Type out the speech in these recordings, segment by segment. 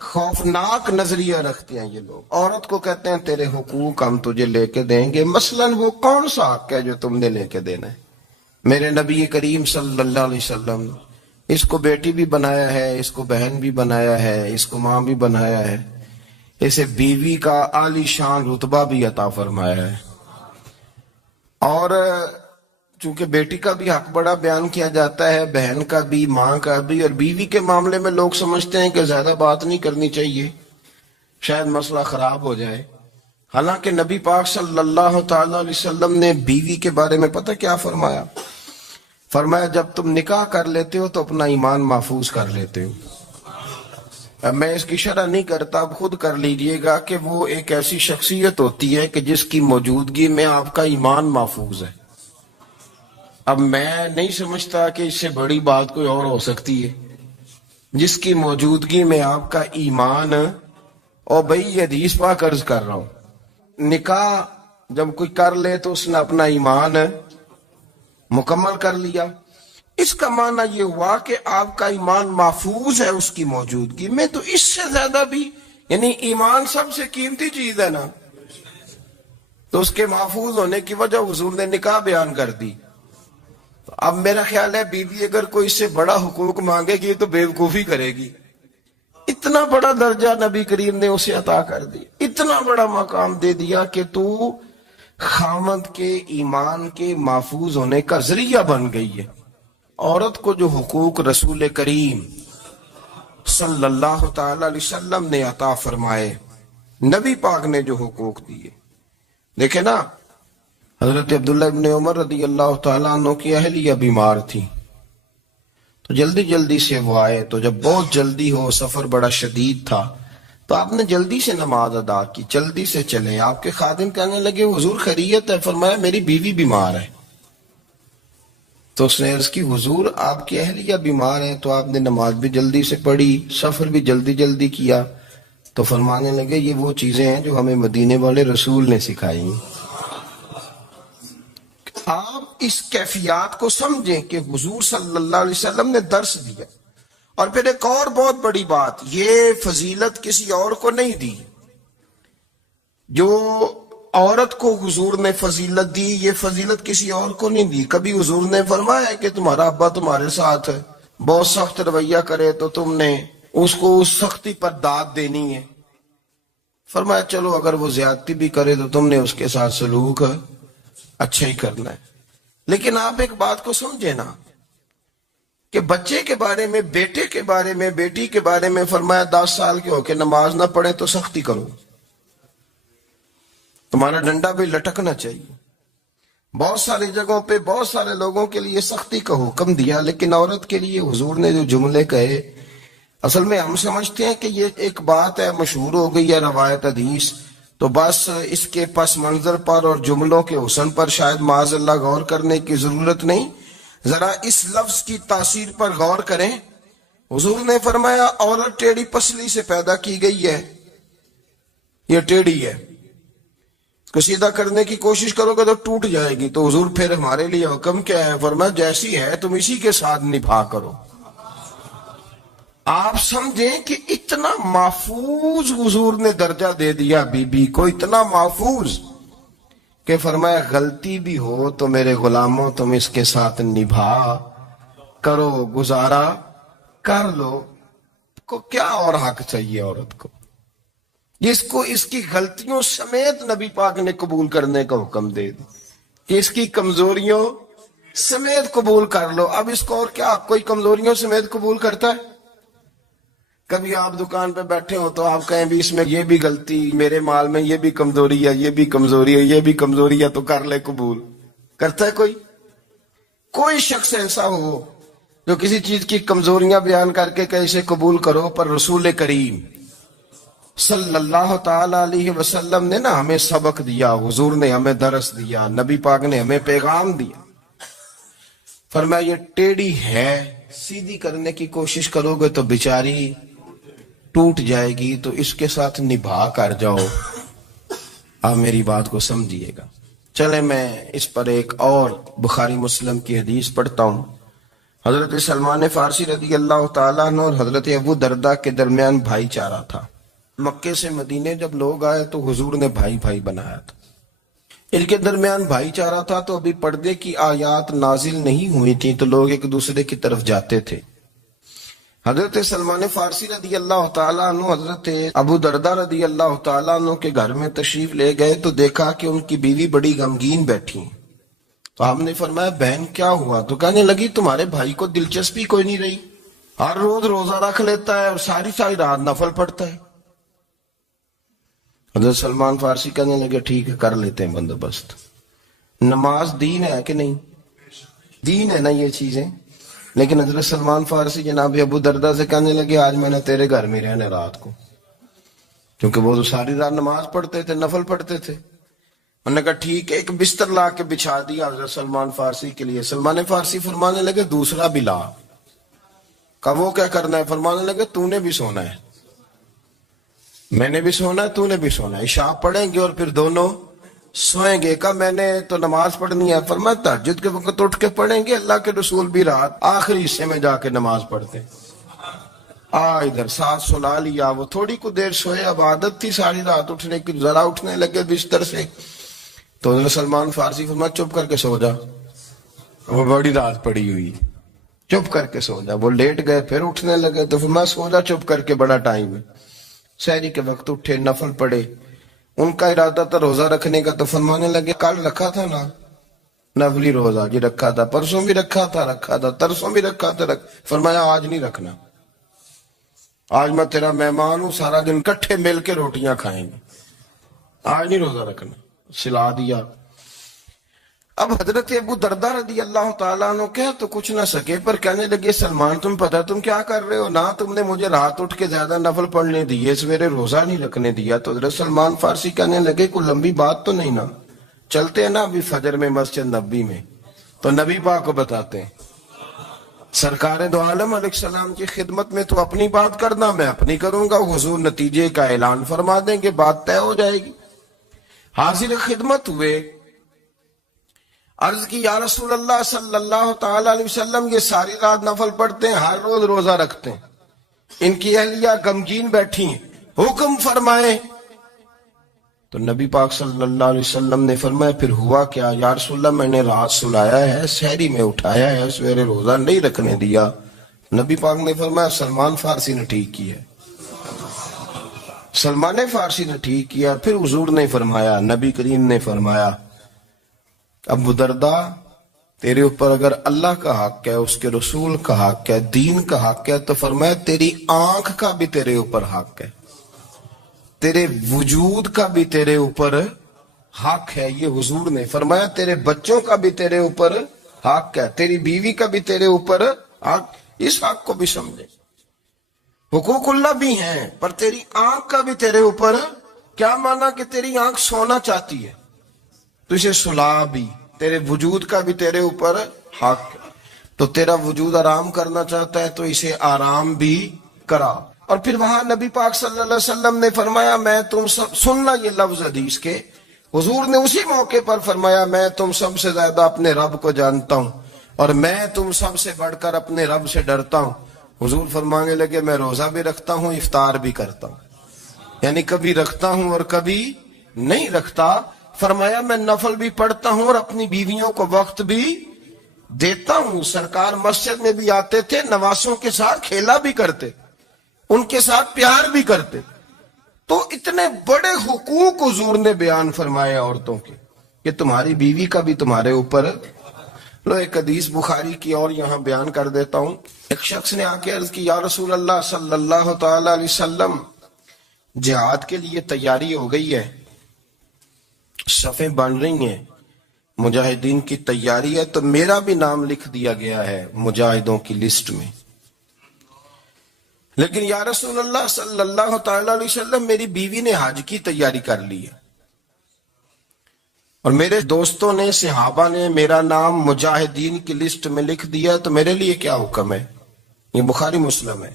خوفناک نظریہ رکھتے ہیں یہ لوگ. عورت کو کہتے ہیں تیرے حقوق ہم تجھے لے کے دیں گے. مثلاً وہ کون سا حق ہے جو تم نے لے کے دینا ہے؟ میرے نبی کریم صلی اللہ علیہ وسلم اس کو بیٹی بھی بنایا ہے، اس کو بہن بھی بنایا ہے، اس کو ماں بھی بنایا ہے، اسے بیوی کا عالی شان رتبہ بھی عطا فرمایا ہے. اور چونکہ بیٹی کا بھی حق بڑا بیان کیا جاتا ہے، بہن کا بھی، ماں کا بھی، اور بیوی کے معاملے میں لوگ سمجھتے ہیں کہ زیادہ بات نہیں کرنی چاہیے، شاید مسئلہ خراب ہو جائے. حالانکہ نبی پاک صلی اللہ تعالی علیہ وسلم نے بیوی کے بارے میں پتہ کیا فرمایا؟ فرمایا جب تم نکاح کر لیتے ہو تو اپنا ایمان محفوظ کر لیتے ہو. اب میں اس کی شرح نہیں کرتا، اب خود کر لیجئے گا کہ وہ ایک ایسی شخصیت ہوتی ہے کہ جس کی موجودگی میں آپ کا ایمان محفوظ ہے. اب میں نہیں سمجھتا کہ اس سے بڑی بات کوئی اور ہو سکتی ہے، جس کی موجودگی میں آپ کا ایمان. اور بھئی یہ حدیث پاک عرض کر رہا ہوں، نکاح جب کوئی کر لے تو اس نے اپنا ایمان مکمل کر لیا. اس کا معنی یہ ہوا کہ آپ کا ایمان محفوظ ہے اس کی موجودگی میں. تو اس سے زیادہ بھی، یعنی ایمان سب سے قیمتی چیز ہے نا، تو اس کے محفوظ ہونے کی وجہ حضور نے نکاح بیان کر دی. اب میرا خیال ہے بیوی اگر کوئی اس سے بڑا حقوق مانگے گی تو بیوقوفی کرے گی. اتنا بڑا درجہ نبی کریم نے اسے عطا کر دیا، اتنا بڑا مقام دے دیا کہ تو خامد کے ایمان کے محفوظ ہونے کا ذریعہ بن گئی ہے. عورت کو جو حقوق رسول کریم صلی اللہ تعالی علیہ وسلم نے عطا فرمائے، نبی پاک نے جو حقوق دیے، دیکھیں نا، حضرت عبداللہ ابن عمر رضی اللہ تعالیٰ عنہ کی اہلیہ بیمار تھی، تو جلدی جلدی سے وہ آئے. تو جب بہت جلدی ہو، سفر بڑا شدید تھا، تو آپ نے جلدی سے نماز ادا کی، جلدی سے چلے. آپ کے خادم کہنے لگے حضور خیریت ہے؟ فرمایا میری بیوی بیمار ہے. تو اس نے عرض کی حضور آپ کی اہلیہ بیمار ہے، تو آپ نے نماز بھی جلدی سے پڑھی، سفر بھی جلدی جلدی کیا. تو فرمانے لگے یہ وہ چیزیں ہیں جو ہمیں مدینے والے رسول نے سکھائی ہیں. آپ اس کیفیات کو سمجھیں کہ حضور صلی اللہ علیہ وسلم نے درس دیا. اور پھر ایک اور بہت بڑی بات، یہ فضیلت کسی اور کو نہیں دی. جو عورت کو حضور نے فضیلت دی، یہ فضیلت کسی اور کو نہیں دی. کبھی حضور نے فرمایا کہ تمہارا ابا تمہارے ساتھ بہت سخت رویہ کرے تو تم نے اس کو اس سختی پر داد دینی ہے؟ فرمایا چلو اگر وہ زیادتی بھی کرے تو تم نے اس کے ساتھ سلوک اچھا ہی کرنا ہے. لیکن آپ ایک بات کو سمجھے نا کہ بچے کے بارے میں، بیٹے کے بارے میں، بیٹی کے بارے میں فرمایا 10 سال کے ہو کے نماز نہ پڑھے تو سختی کرو، تمہارا ڈنڈا بھی لٹکنا چاہیے. بہت ساری جگہوں پہ بہت سارے لوگوں کے لیے سختی کا حکم دیا، لیکن عورت کے لیے حضور نے جو جملے کہے، اصل میں ہم سمجھتے ہیں کہ یہ ایک بات ہے، مشہور ہو گئی ہے روایت حدیث، تو بس اس کے پس منظر پر اور جملوں کے حسن پر شاید معاذ اللہ غور کرنے کی ضرورت نہیں. ذرا اس لفظ کی تاثیر پر غور کریں. حضور نے فرمایا عورت ٹیڑھی پسلی سے پیدا کی گئی ہے، یہ ٹیڑھی ہے، اس کو سیدھا کرنے کی کوشش کرو گے تو ٹوٹ جائے گی. تو حضور پھر ہمارے لیے حکم کیا ہے؟ فرمایا جیسی ہے تم اسی کے ساتھ نبھا کرو. آپ سمجھیں کہ اتنا محفوظ حضور نے درجہ دے دیا بی بی کو، اتنا محفوظ کہ فرمایا غلطی بھی ہو تو میرے غلاموں تم اس کے ساتھ نبھا کرو، گزارا کر لو. کو کیا اور حق چاہیے عورت کو، جس کو اس کی غلطیوں سمیت نبی پاک نے قبول کرنے کا حکم دے دی کہ اس کی کمزوریوں سمیت قبول کر لو. اب اس کو اور کیا کوئی کمزوریوں سمیت قبول کرتا ہے؟ کبھی آپ دکان پہ بیٹھے ہو تو آپ کہیں بھی اس میں یہ بھی غلطی، میرے مال میں یہ بھی کمزوری ہے، یہ بھی کمزوری ہے، یہ بھی کمزوری ہے، تو کر لے قبول. کرتا ہے کوئی؟ کوئی شخص ایسا ہو جو کسی چیز کی کمزوریاں بیان کر کے کہ اسے قبول کرو؟ پر رسول کریم صلی اللہ تعالی علیہ وسلم نے نا ہمیں سبق دیا، حضور نے ہمیں درس دیا، نبی پاک نے ہمیں پیغام دیا. فرمایا یہ ٹیڑھی ہے، سیدھی کرنے کی کوشش کرو گے تو بیچاری ٹوٹ جائے گی، تو اس کے ساتھ نبھا کر جاؤ. آپ میری بات کو سمجھیے گا. چلے میں اس پر ایک اور بخاری مسلم کی حدیث پڑھتا ہوں. حضرت سلمان فارسی رضی اللہ تعالیٰ عنہ اور حضرت ابو دردہ کے درمیان بھائی چارہ تھا۔ مکے سے مدینے جب لوگ آئے تو حضور نے بھائی بھائی بنایا تھا۔ ان کے درمیان بھائی چارہ تھا تو ابھی پردے کی آیات نازل نہیں ہوئی تھی تو لوگ ایک دوسرے کی طرف جاتے تھے۔ حضرت سلمان فارسی رضی اللہ تعالیٰ عنہ حضرت ابو دردہ رضی اللہ تعالیٰ عنہ کے گھر میں تشریف لے گئے تو دیکھا کہ ان کی بیوی بڑی غمگین بیٹھی ہیں۔ تو ہم نے فرمایا بہن کیا ہوا؟ تو کہنے لگی تمہارے بھائی کو دلچسپی کوئی نہیں رہی، ہر روز روزہ رکھ لیتا ہے اور ساری ساری رات نفل پڑھتا ہے۔ حضرت سلمان فارسی کہنے لگے ٹھیک ہے کر لیتے ہیں بندوبست۔ نماز دین ہے کہ نہیں؟ دین ہے نا یہ چیزیں۔ لیکن حضرت سلمان فارسی جناب ابو دردہ سے کہنے لگے آج میں نے تیرے گھر میں رہنا رات کو، کیونکہ وہ تو ساری رات نماز پڑھتے تھے، نفل پڑھتے تھے۔ انہوں نے کہا ٹھیک ہے، ایک بستر لا کے بچھا دیا حضرت سلمان فارسی کے لیے۔ سلمان فارسی فرمانے لگے دوسرا بھی لا۔ کہا وہ کیا کرنا ہے؟ فرمانے لگے تو نے بھی سونا ہے، میں نے بھی سونا ہے، تو نے بھی سونا ہے، عشاء پڑھیں گے اور پھر دونوں سوئیں گے۔ کہا میں نے تو نماز پڑھنی ہے۔ فرمایا تہجد کے وقت اٹھ کے پڑھیں گے، اللہ کے رسول بھی رات آخری حصے میں جا کے نماز پڑھتے ہیں۔ ادھر ساتھ سلا لیا، وہ تھوڑی کو دیر سوئے، اب عادت تھی ساری رات اٹھنے کی، ذرا اٹھنے لگے بستر سے تو حضرت سلمان فارسی فرمایا چپ کر کے سو جا، وہ بڑی رات پڑی ہوئی، چپ کر کے سو جا۔ وہ لیٹ گئے، پھر اٹھنے لگے تو فرمایا سو جا چپ کر کے، بڑا ٹائم ہے۔ سحری کے وقت اٹھے، نفل پڑھے۔ ان کا ارادہ تھا روزہ رکھنے کا تو فرمانے لگے کل رکھا تھا نا نفلی روزہ، جی رکھا تھا، پرسوں بھی رکھا تھا، ترسوں بھی رکھا تھا۔ فرمایا آج نہیں رکھنا، آج میں تیرا مہمان ہوں، سارا دن کٹھے مل کے روٹیاں کھائیں گے، آج نہیں روزہ رکھنا، سلا دیا۔ اب حضرت ابو دردہ رضی اللہ تعالیٰ عنہ کہہ تو کچھ نہ سکے، پر کہنے لگے سلمان تم پتہ تم کیا کر رہے ہو، نہ تم نے مجھے رات اٹھ کے زیادہ نفل پڑھنے دیے، سویرے روزہ نہیں رکھنے دیا۔ تو حضرت سلمان فارسی کہنے لگے کوئی لمبی بات تو نہیں نا، چلتے ہیں نا ابھی فجر میں مسجد نبی میں تو نبی پاک کو بتاتے ہیں، سرکار دو عالم علیہ السلام کی خدمت میں تو اپنی بات کرنا، میں اپنی کروں گا، حضور نتیجے کا اعلان فرما دیں گے، بات طے ہو جائے گی۔ حاضر خدمت ہوئے، عرض کی یا رسول اللہ صلی اللہ تعالیٰ علیہ وسلم یہ ساری رات نفل پڑھتے ہیں، ہر روز روزہ رکھتے ہیں، ان کی اہلیہ غمگین بیٹھی ہیں، حکم فرمائیں۔ تو نبی پاک صلی اللہ علیہ وسلم نے فرمایا پھر ہوا کیا؟ یا رسول اللہ میں نے رات سلایا ہے، سحری میں اٹھایا ہے، سویرے روزہ نہیں رکھنے دیا۔ نبی پاک نے فرمایا سلمان فارسی نے ٹھیک کیا، سلمان فارسی نے ٹھیک کیا۔ پھر حضور نے فرمایا، نبی کریم نے فرمایا ابو دردہ تیرے اوپر اگر اللہ کا حق ہے، اس کے رسول کا حق ہے، دین کا حق ہے، تو فرمایا تیری آنکھ کا بھی تیرے اوپر حق ہے، تیرے وجود کا بھی تیرے اوپر حق ہے۔ یہ حضور نے فرمایا تیرے بچوں کا بھی تیرے اوپر حق ہے، تیری بیوی کا بھی تیرے اوپر حق۔ اس حق کو بھی سمجھے، حقوق اللہ بھی ہیں، پر تیری آنکھ کا بھی تیرے اوپر کیا مانا کہ تیری آنکھ سونا چاہتی ہے تو اسے سلا بھی، تیرے وجود کا بھی تیرے اوپر حق ہے، تو تیرا وجود آرام کرنا چاہتا ہے تو اسے آرام بھی کرا۔ اور پھر وہاں نبی پاک صلی اللہ علیہ وسلم نے فرمایا میں تم سب، سننا یہ لفظ حدیث کے، حضور نے اسی موقع پر فرمایا میں تم سب سے زیادہ اپنے رب کو جانتا ہوں اور میں تم سب سے بڑھ کر اپنے رب سے ڈرتا ہوں۔ حضور فرمانے لگے میں روزہ بھی رکھتا ہوں، افطار بھی کرتا ہوں، یعنی کبھی رکھتا ہوں اور کبھی نہیں رکھتا۔ فرمایا میں نفل بھی پڑھتا ہوں اور اپنی بیویوں کو وقت بھی دیتا ہوں۔ سرکار مسجد میں بھی آتے تھے، نواسوں کے ساتھ کھیلا بھی کرتے، ان کے ساتھ پیار بھی کرتے۔ تو اتنے بڑے حقوق حضور نے بیان فرمائے عورتوں کے کہ تمہاری بیوی کا بھی تمہارے اوپر۔ لو ایک حدیث بخاری کی اور یہاں بیان کر دیتا ہوں۔ ایک شخص نے آ کے عرض کی یا رسول اللہ صلی اللہ تعالی علیہ وسلم جہاد کے لیے تیاری ہو گئی ہے، صفیں بن رہی ہیں، مجاہدین کی تیاری ہے، تو میرا بھی نام لکھ دیا گیا ہے مجاہدوں کی لسٹ میں، لیکن یا رسول اللہ صلی اللہ تعالی علیہ وسلم میری بیوی نے حج کی تیاری کر لی ہے اور میرے دوستوں نے، صحابہ نے میرا نام مجاہدین کی لسٹ میں لکھ دیا، تو میرے لیے کیا حکم ہے؟ یہ بخاری مسلم ہے۔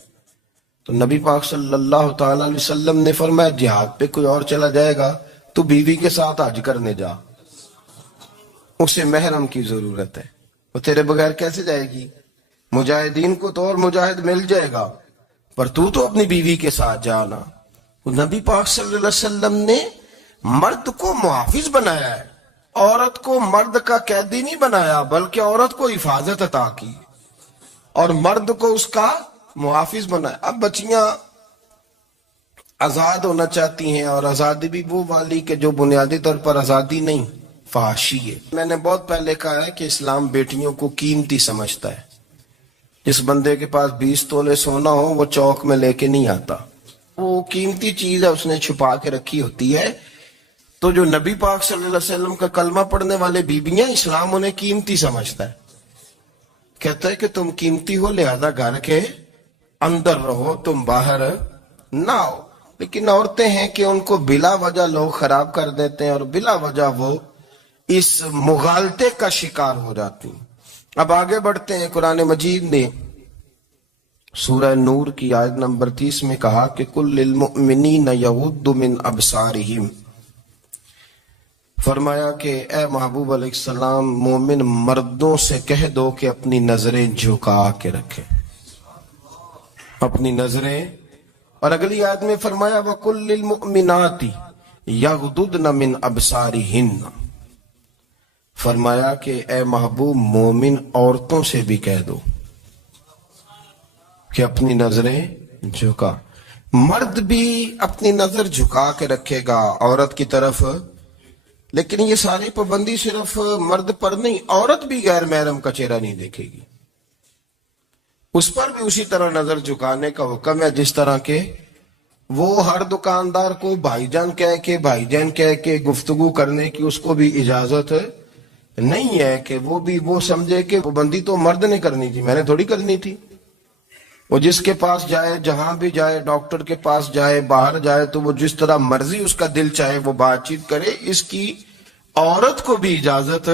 تو نبی پاک صلی اللہ تعالی علیہ وسلم نے فرمایا جہاد پہ کوئی اور چلا جائے گا تو بیوی کے ساتھ حج کرنے جا، اسے محرم کی ضرورت ہے، وہ تیرے بغیر کیسے جائے گی؟ مجاہدین کو تو اور مجاہد مل جائے گا، پر تو اپنی بیوی کے ساتھ جانا۔ نبی پاک صلی اللہ علیہ وسلم نے مرد کو محافظ بنایا ہے، عورت کو مرد کا قیدی نہیں بنایا، بلکہ عورت کو حفاظت عطا کی اور مرد کو اس کا محافظ بنایا۔ اب بچیاں آزاد ہونا چاہتی ہیں، اور آزادی بھی وہ والی کہ جو بنیادی طور پر آزادی نہیں، فحاشی ہے۔ میں نے بہت پہلے کہا ہے کہ اسلام بیٹیوں کو قیمتی سمجھتا ہے۔ جس بندے کے پاس 20 تولے سونا ہو وہ چوک میں لے کے نہیں آتا، وہ قیمتی چیز ہے، اس نے چھپا کے رکھی ہوتی ہے۔ تو جو نبی پاک صلی اللہ علیہ وسلم کا کلمہ پڑھنے والے بیبیاں، اسلام انہیں قیمتی سمجھتا ہے، کہتا ہے کہ تم قیمتی ہو، لہذا گھر کے اندر رہو، تم باہر نہ آؤ۔ لیکن عورتیں ہیں کہ ان کو بلا وجہ لوگ خراب کر دیتے ہیں، اور بلا وجہ وہ اس مغالطے کا شکار ہو جاتی ہیں۔ اب آگے بڑھتے ہیں۔ قرآن مجید نے سورہ نور کی آیت نمبر 30 میں کہا کہ کل للمؤمنین یغضوا من ابصارہم، فرمایا کہ اے محبوب علیہ السلام مومن مردوں سے کہہ دو کہ اپنی نظریں جھکا کے رکھیں، اپنی نظریں۔ اور اگلی آیت میں فرمایا وَقُلْ لِلْمُؤْمِنَاتِ يَغْضُضْنَ مِنْ أَبْصَارِهِنَّ، فرمایا کہ اے محبوب مومن عورتوں سے بھی کہہ دو کہ اپنی نظریں جھکا۔ مرد بھی اپنی نظر جھکا کے رکھے گا عورت کی طرف، لیکن یہ ساری پابندی صرف مرد پر نہیں، عورت بھی غیر محرم کا چہرہ نہیں دیکھے گی، اس پر بھی اسی طرح نظر جھکانے کا حکم ہے، جس طرح کہ وہ ہر دکاندار کو بھائی جان کہہ کے گفتگو کرنے کی اس کو بھی اجازت نہیں ہے کہ وہ سمجھے کہ پابندی تو مرد نے کرنی تھی، میں نے تھوڑی کرنی تھی۔ وہ جس کے پاس جائے، جہاں بھی جائے، ڈاکٹر کے پاس جائے، باہر جائے، تو وہ جس طرح مرضی اس کا دل چاہے وہ بات چیت کرے، اس کی عورت کو بھی اجازت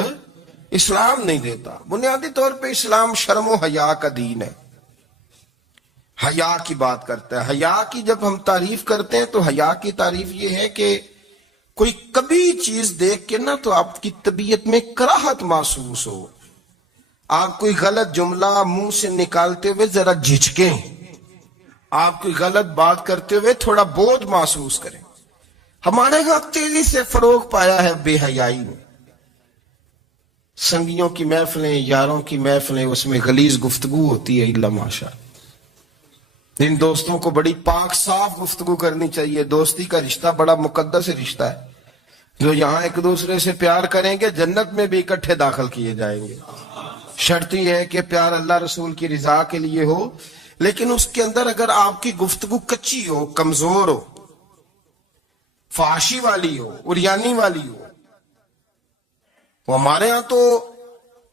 اسلام نہیں دیتا۔ بنیادی طور پہ اسلام شرم و حیا کا دین ہے، حیا کی بات کرتا ہے۔ حیا کی جب ہم تعریف کرتے ہیں تو حیا کی تعریف یہ ہے کہ کوئی کبھی چیز دیکھ کے نا تو آپ کی طبیعت میں کراہت محسوس ہو، آپ کوئی غلط جملہ منہ سے نکالتے ہوئے ذرا جھجکیں، آپ کوئی غلط بات کرتے ہوئے تھوڑا بوجھ محسوس کریں۔ ہمارے یہاں تیزی سے فروغ پایا ہے بے حیائی میں، سنگیوں کی محفلیں، یاروں کی محفلیں، اس میں غلیظ گفتگو ہوتی ہے، الا ماشاء۔ ان دوستوں کو بڑی پاک صاف گفتگو کرنی چاہیے۔ دوستی کا رشتہ بڑا مقدس رشتہ ہے، جو یہاں ایک دوسرے سے پیار کریں گے جنت میں بھی اکٹھے داخل کیے جائیں گے۔ شرط یہ ہے کہ پیار اللہ رسول کی رضا کے لیے ہو، لیکن اس کے اندر اگر آپ کی گفتگو کچی ہو، کمزور ہو، فحاشی والی ہو، عریانی والی ہو، وہ ہمارے ہاں تو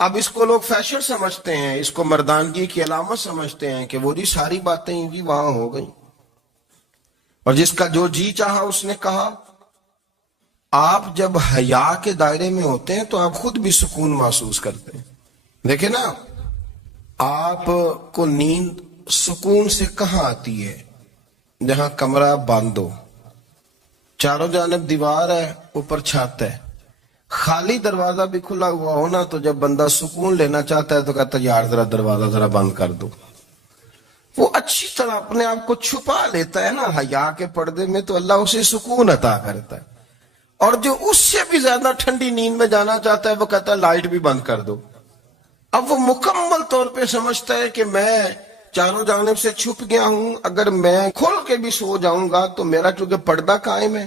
اب اس کو لوگ فیشن سمجھتے ہیں، اس کو مردانگی کی علامت سمجھتے ہیں کہ وہ جی ساری باتیں جی وہاں ہو گئیں، اور جس کا جو جی چاہا اس نے کہا۔ آپ جب حیا کے دائرے میں ہوتے ہیں تو آپ خود بھی سکون محسوس کرتے ہیں۔ دیکھیں نا، آپ کو نیند سکون سے کہاں آتی ہے؟ جہاں کمرہ بند ہو، چاروں جانب دیوار ہے، اوپر چھت ہے، خالی دروازہ بھی کھلا ہوا ہونا تو جب بندہ سکون لینا چاہتا ہے تو کہتا ہے یار ذرا دروازہ ذرا بند کر دو۔ وہ اچھی طرح اپنے آپ کو چھپا لیتا ہے نا حیا کے پردے میں، تو اللہ اسے سکون عطا کرتا ہے۔ اور جو اس سے بھی زیادہ ٹھنڈی نیند میں جانا چاہتا ہے وہ کہتا ہے لائٹ بھی بند کر دو۔ اب وہ مکمل طور پہ سمجھتا ہے کہ میں چاروں جانب سے چھپ گیا ہوں، اگر میں کھول کے بھی سو جاؤں گا تو میرا چونکہ پردہ قائم ہے،